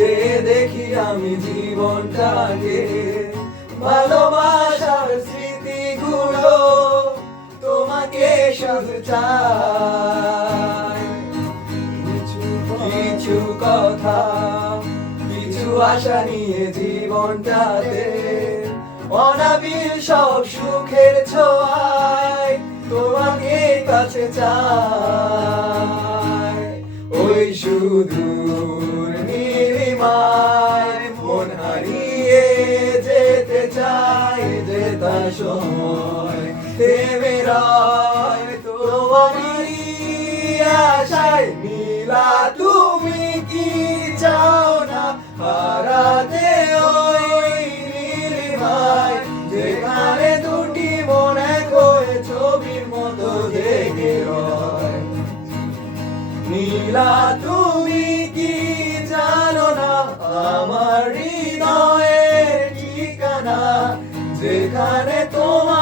যে দেখি আমি জীবনটাকে, ভালোবাসার স্মৃতিগুলো তোমাকে শুধু চাই। কিছু কথা, কিছু আশা নিয়ে জীবনটাতে, অনাবিল সব সুখের ছোঁয়ায় তোমাকে কাছে চাই। ওই সুদূর যেতা সময় থেমে রয় তোমারই নীলা তুমি কি চাও না? হারাতে ওই নীলিমায় যেখানে দুটি মন হয়ে ছবির মতো দেখে রয়। নীলা তুমি কি জানো না? আমার হৃদয়ের ঠিকানা যেখানে তোমার